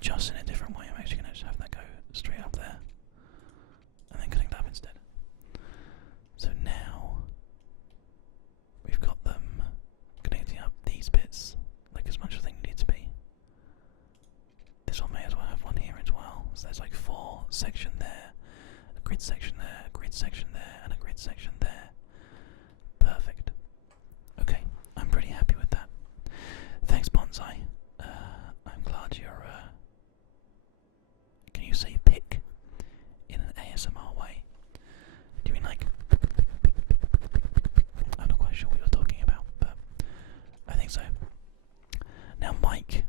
adjust in a different way. I'm actually going to just have that go straight up there and then connect up instead. So now we've got them connecting up these bits like as much as they need to be. This one may as well have one here as well. So there's like 4 section there, a grid section there, a grid section there, and a grid section there. Perfect. Okay, I'm pretty happy with that. Thanks, Bonsai. I'm glad you're. Can you say pick in an ASMR way? Do you mean like? I'm not quite sure what you're talking about, but I think so. Now, Mike,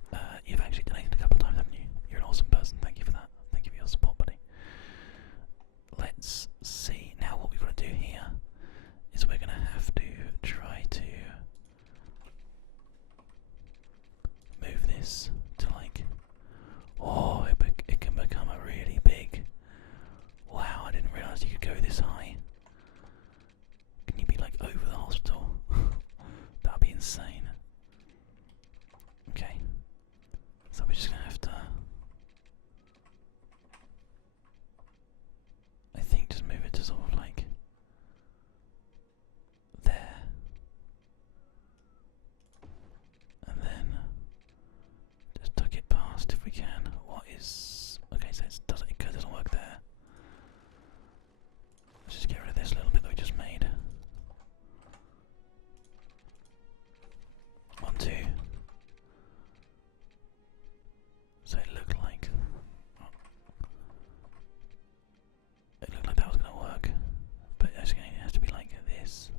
you've actually donated a couple of times, haven't you? You're an awesome person. Thank you for that. Thank you for your support, buddy. Let's see. Now, what we've got to do here is we're going to have to try to move this to like. Oh, it can become a really big. Wow, I didn't realise you could go this high. Can you be like over the hospital? That'd be insane. Okay, so we're just gonna have to, I think, just move it to sort of like there, and then just tuck it past if we can. What is okay? So it doesn't work there. Let's just get rid of this little bit that we just made. 1, 2. So it looked like that was going to work, but it has to be like this,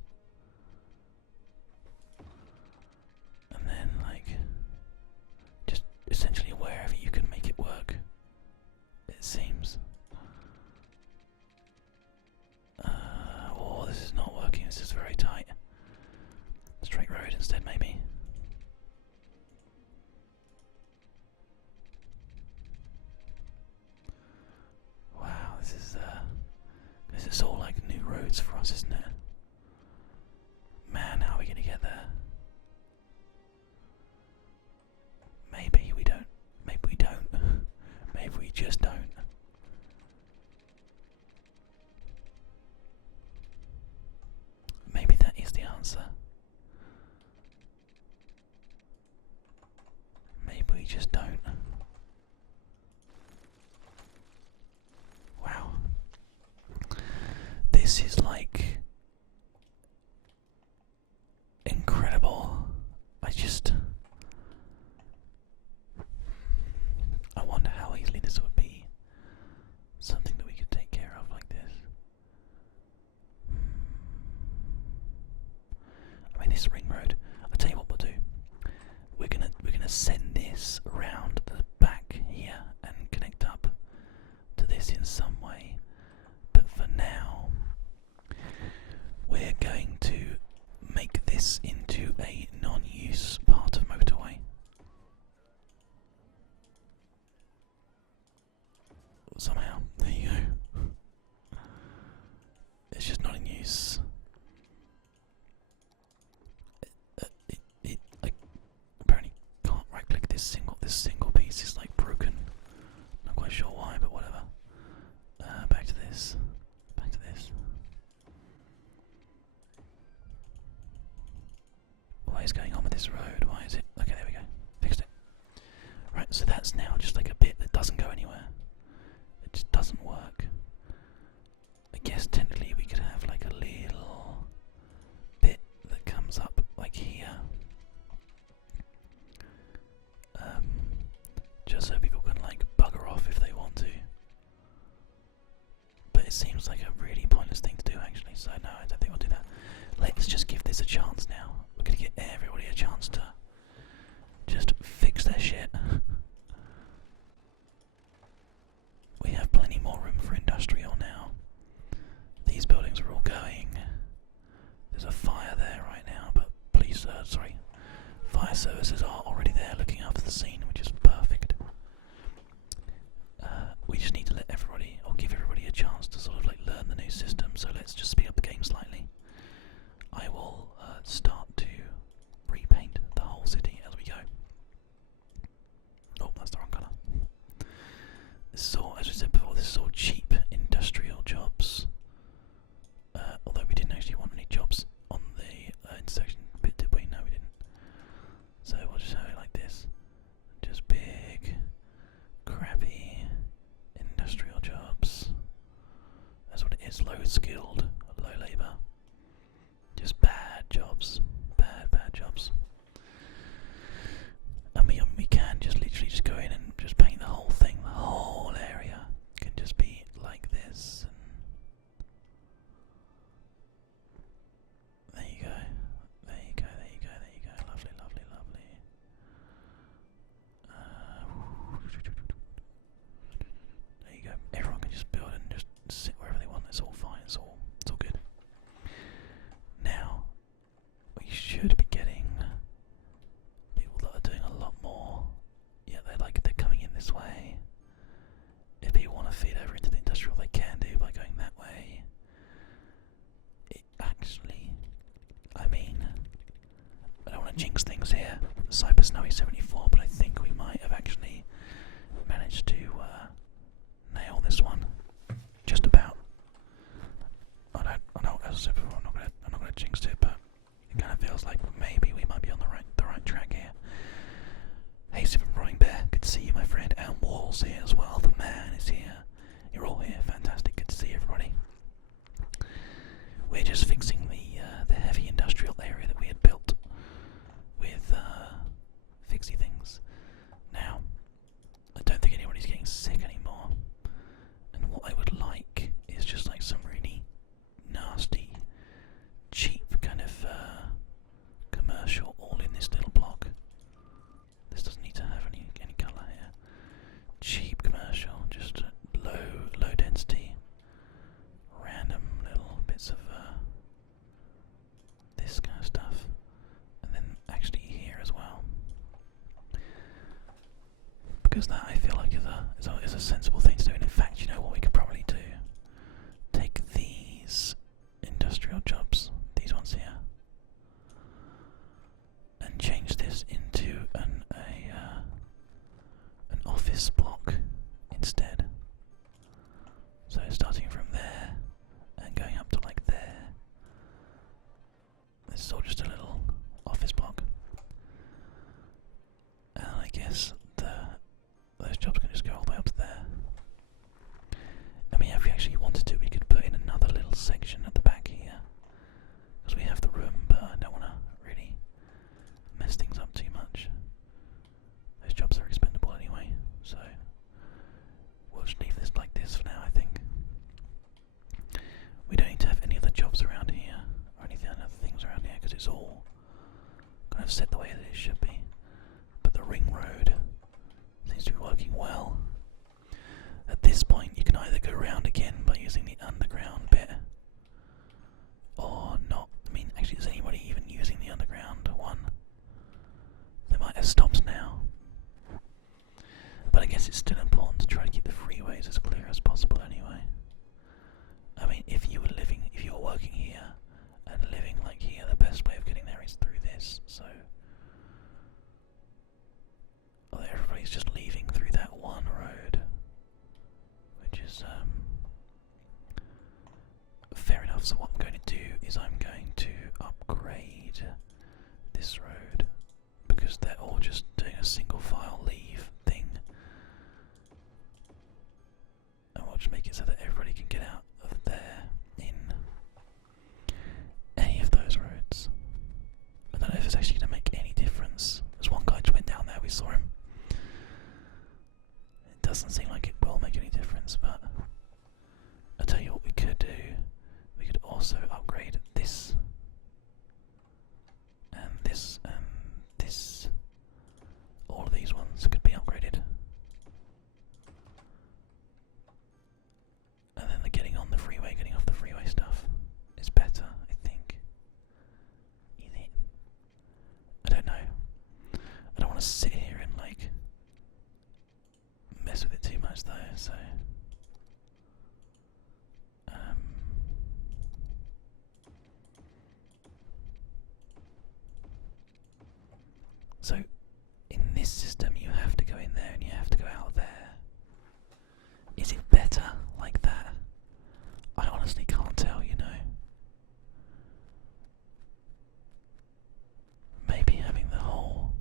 and then like just essentially wherever you can make it work. It seems. Oh, this is not working. This is very tight. Straight road instead, maybe. Wow, this is all like new roads for us, isn't it? Man, how are we gonna get there? Maybe we don't. Maybe we don't. Maybe we just don't. Maybe that is the answer. Maybe we just don't. Wow. This is like incredible. I wonder how easily this would be something that we could take care of like this. I mean, this ring road. I'll tell you what we'll do. We're gonna send this round the back here and connect up to this in some way. But for now, we're going to make this into a non-use part of Motorway. Somehow, there you go. It's just not in use. Like apparently can't right click this single piece is like broken. Not quite sure why, but whatever. Back to this. Back to this. What is going on with this road? Why is it? Okay, there we go. Fixed it. Right, so that's now just like a bit that doesn't go anywhere. It just doesn't work. I guess technically we could have like a little bit that comes up like here. Just so people can like bugger off if they want to. But it seems like a really pointless thing to do actually, so no, I don't think we'll do that. Let's just give this a chance now. We're gonna give everybody a chance to just fix their shit. We have plenty more room for industrial now. These buildings are all going. There's a fire there right now, but fire services are already there looking after the scene, which is perfect. We just need to let everybody, or give everybody a chance to sort of like learn the new system, so let's just speed up the game slightly. I will start to repaint the whole city as we go. Oh, that's the wrong colour. unskilled, low labour. Just bad jobs. Bad jobs. And we can just literally just go in and just paint the whole thing, the whole area can just be like this. And there you go. Lovely. There you go. Everyone can just build and just sit wherever they want. It's all fine. It's all good. Now we should be getting people that are doing a lot more. Yeah, they're coming in this way. If people want to feed over into the industrial, they can do by going that way. It actually, I don't want to jinx things here. Cyber Snowy 74, but I think we might have actually managed to nail this one. Just about. I know, as I said before, I'm not gonna jinx it, but it kind of feels like maybe we might be on the right track here. Hey, Super Rolling Bear, good to see you, my friend. Elm Wall's here as well. The man is here. You're all here. Fantastic. Good to see everybody. We're just fixing the heavy industrial area that we had built with fixie things. Now, I don't think anybody's getting sick anymore. And what I would like is just like some really nasty, cheap kind of commercial all in this little block. This doesn't need to have any colour here. Cheap commercial, just low density, random little bits of this kind of stuff, and then actually here as well, because that I feel like is a sensible thing to do. And in fact, you know what we could probably do? Take these industrial jobs, these ones here, and change this into an office block instead. So starting from there and going up to like there. This is all just a little office block. And I guess those jobs can just go all the way up to there. I mean, if we actually wanted to, we could put in another little section at the back here, because we have the room, but I don't want to really mess things up too much. Those jobs are expendable anyway, so we'll just leave this like this for now, I think. We don't need to have any other jobs around here, or anything other things around here, because it's all kind of set the way that it should be. But the ring road seems to be working well. At this point, you can either go around again by using the underground bit, or not. I mean, actually, is anybody even using the underground one? They might have stopped now. But I guess it's still important to try to keep the freeways as clear as possible anyway. I mean, if you were working here and living like here, the best way of getting there is through this, so everybody's just leaving through that one road, which is fair enough. So what I'm going to do is I'm going to upgrade this road, because they're all just doing a single file leave thing, and we'll just make it so that everybody can get out of there in any of those roads. I don't know if it's actually going to make any difference. There's one guy just went down there, we saw him. It doesn't seem like it will make any difference, but I'll tell you what we could do. We could also upgrade this, and this, and this. All of these ones could be upgraded. And then the getting on the freeway, getting off the freeway stuff is better, I think. I don't know. I don't want to sit here and like mess with it too much though, so so in this system you have to go in there and you have to go out there. Is it better like that? I honestly can't tell, you know. Maybe having the whole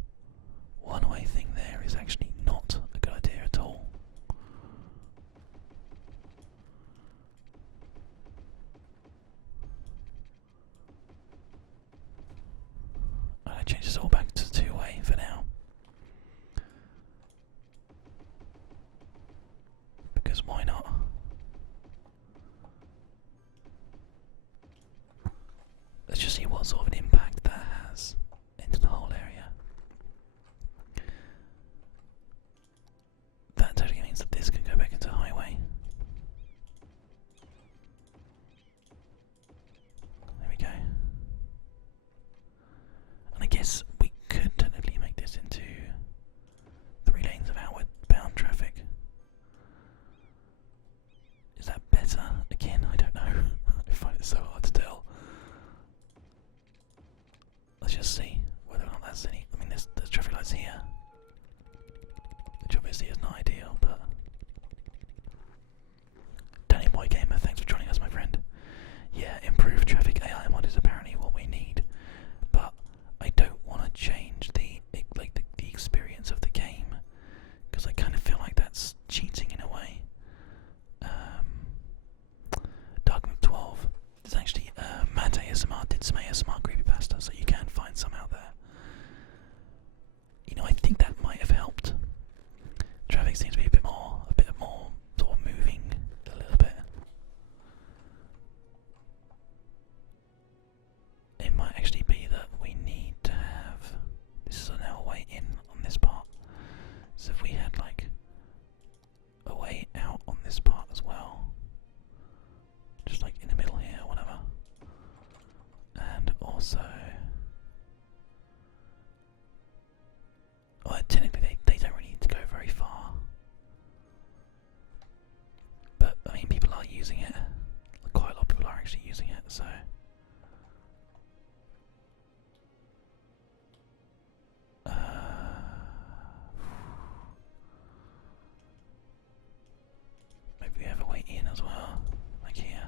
one-way thing there is actually not a good idea at all. gonna change this all back to two-way for now. Because why not? Let's just see what sort of an impact that has into the whole area. That totally means that this can go back into highway. There we go. And I guess we could technically make this into 3 lanes of outward bound traffic. Is that better? Again, I don't know. I find it so hard to tell. Let's just see whether or not that's any. I mean, there's traffic lights here, which obviously is not ideal, but. Danny Boy Gamer, thanks for joining us, my friend. Yeah, improved traffic AI mod is apparently what we need, but I don't want to change the experience of the game because I kind of feel like that's cheating in a way. Darkmoon 12. There's actually Matt ASMR did some ASMR creepypasta, so you can find some out there. You know, I think that might have helped. Traffic seems to be a bit more sort of moving a little bit. It might actually be that we need to have. This is now a way in on this part. So if we had like a way out on this part as well, just like in the middle here, whatever. And also, well, technically they don't really need to go very far. But I mean, people are using it. Quite a lot of people are actually using it, so. Maybe we have a way in as well, like here.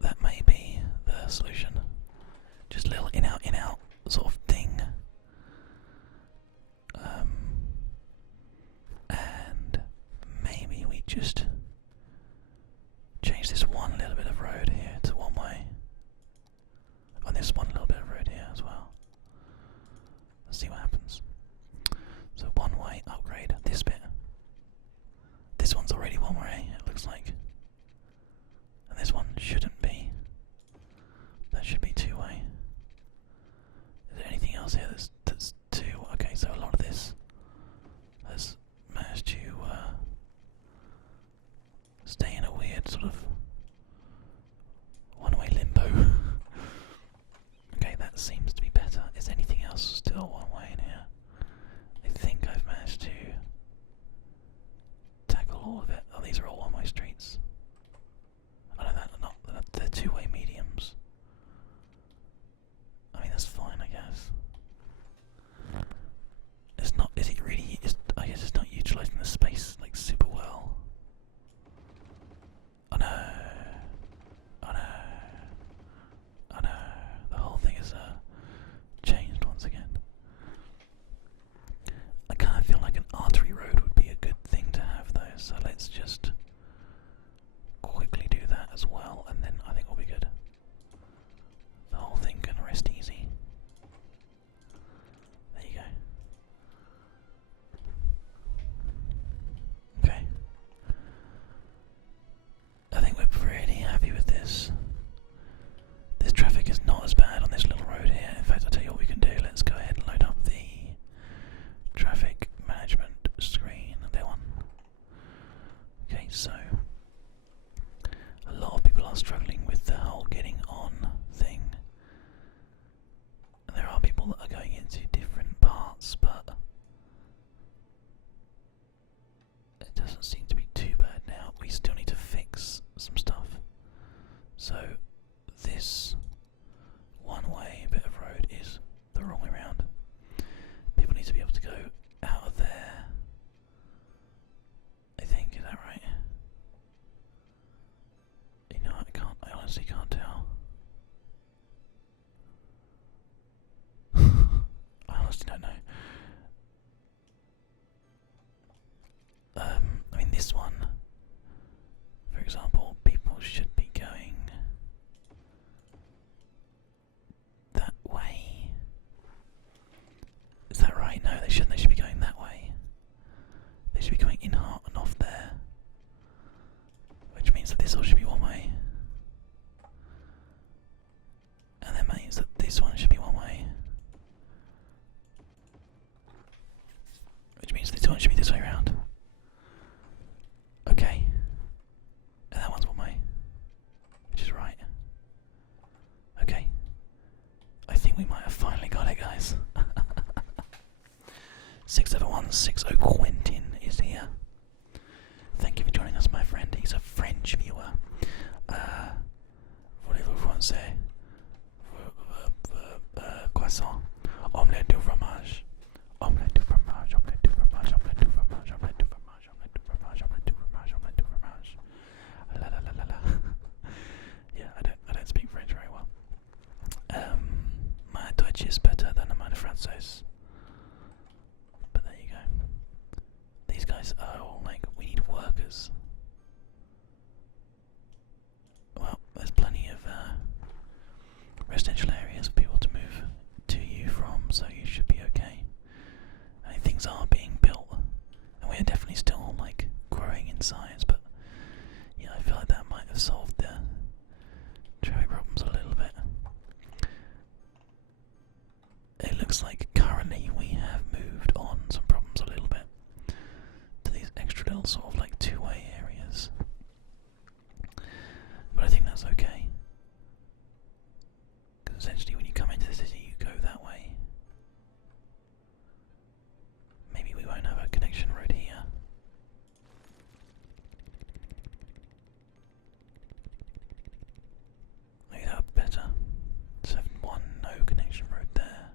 That may be the solution. Just a little in out sort of thing. And maybe we just change this one little bit of road here to one way. And this one little bit of road here as well. Let's see what happens. So one way upgrade this bit. This one's already one way, it looks like. And this one shouldn't be. That should be two way. Is there anything else here that's two? Okay, so a lot of this has managed to stay in a weird sort of one-way limbo. Okay, that seems to be better. Is anything else still one way in here? I think I've managed to tackle all of it. Oh, these are all one-way streets. I know they're two-way mediums. I mean, that's fine, I guess. It's not, is it really, I guess it's not utilising the space, like, super well. Oh no. Oh no. Oh no. The whole thing is, changed once again. I kind of feel like an artery road would be a good thing to have, though, so let's just quickly do that as well, and then I think we'll be good. The whole thing can rest easy. There you go. Okay. I think we're pretty happy with this. This traffic is not as bad on this little road here. In fact, I'll tell you what we can do. Let's go ahead and load up the traffic management screen. That one. Okay, so a lot of people are struggling with the whole getting on thing. And there are people that are going into different parts, but it doesn't seem to be too bad now. We still need to fix some stuff. So this one-way bit of road is the wrong way round. People need to be able to go out of there. I think, is that right? You know, I honestly can't tell. I honestly don't know. I mean, this one, for example, people should be 160 Quentin is here. Thank you for joining us, my friend. He's a French viewer. Voulez-vous français? Croissant. Omelette du fromage. Omelette du fromage. Omelette du fromage. Omelette du fromage. Omelette du fromage. Omelette du fromage. Omelette du fromage. Omelette du fromage. La la la la la. Yeah, I don't speak French very well. My Deutsch is better than my Francis. But there you go. These guys are all like, we need workers. Well, there's plenty of residential areas for people to move to you from, so you should be okay. I think things are being built, and we are definitely still like growing in size, but yeah, I feel like that might have solved the traffic problems a little bit. It looks like currently we have moved on some problems a little bit to these extra little sort of like two-way areas, but I think that's okay. Because essentially when you come into the city you go that way. Maybe we won't have a connection road here. Maybe that would be better. 7-1, no connection road there.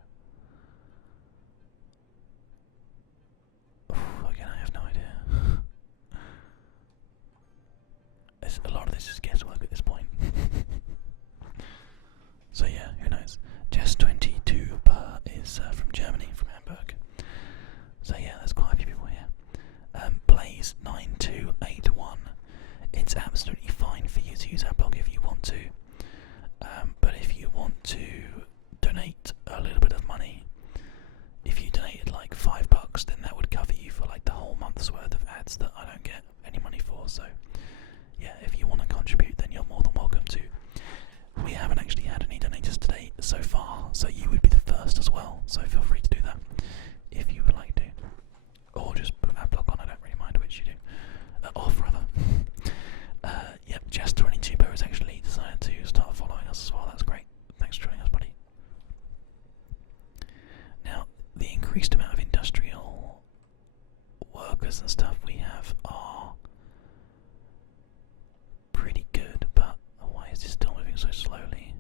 Again, I have no idea. A lot of this is guesswork at this point. So yeah, who knows? Just 22 per is from Germany, from Hamburg. So yeah, there's quite a few people here. Blaze9281. It's absolutely fine for you to use our blog if you want to. But if you want to donate a little bit of money, if you donated like $5, then that would cover you for like the whole month's worth of ads that I don't get any money for. So yeah, if you want to contribute, then you're more than welcome to. We haven't actually had any donators today so far, so you would be the first as well. So feel free to do that if you would like to, or just put ad block on. I don't really mind which you do. Off rather. Yep, just 22 has actually decided to start following us as well. That's great. Thanks for joining us, buddy. Now, the increased amount of industrial workers and stuff we have are pretty good, but why is this still moving so slowly?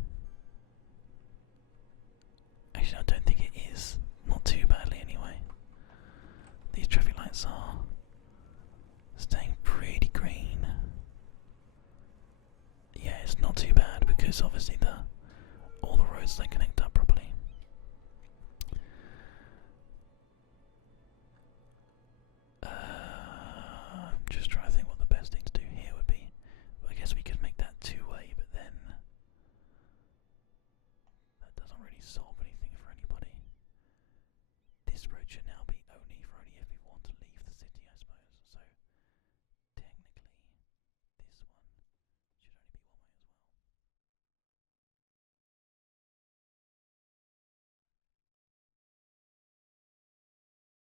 Actually, I don't think it is. Not too badly anyway. These traffic lights are staying pretty green. Yeah, it's not too bad because obviously all the roads they connect up properly. I'm just trying to think what the best thing to do here would be. I guess we could make that two-way, but then that doesn't really solve anything for anybody. This road should now be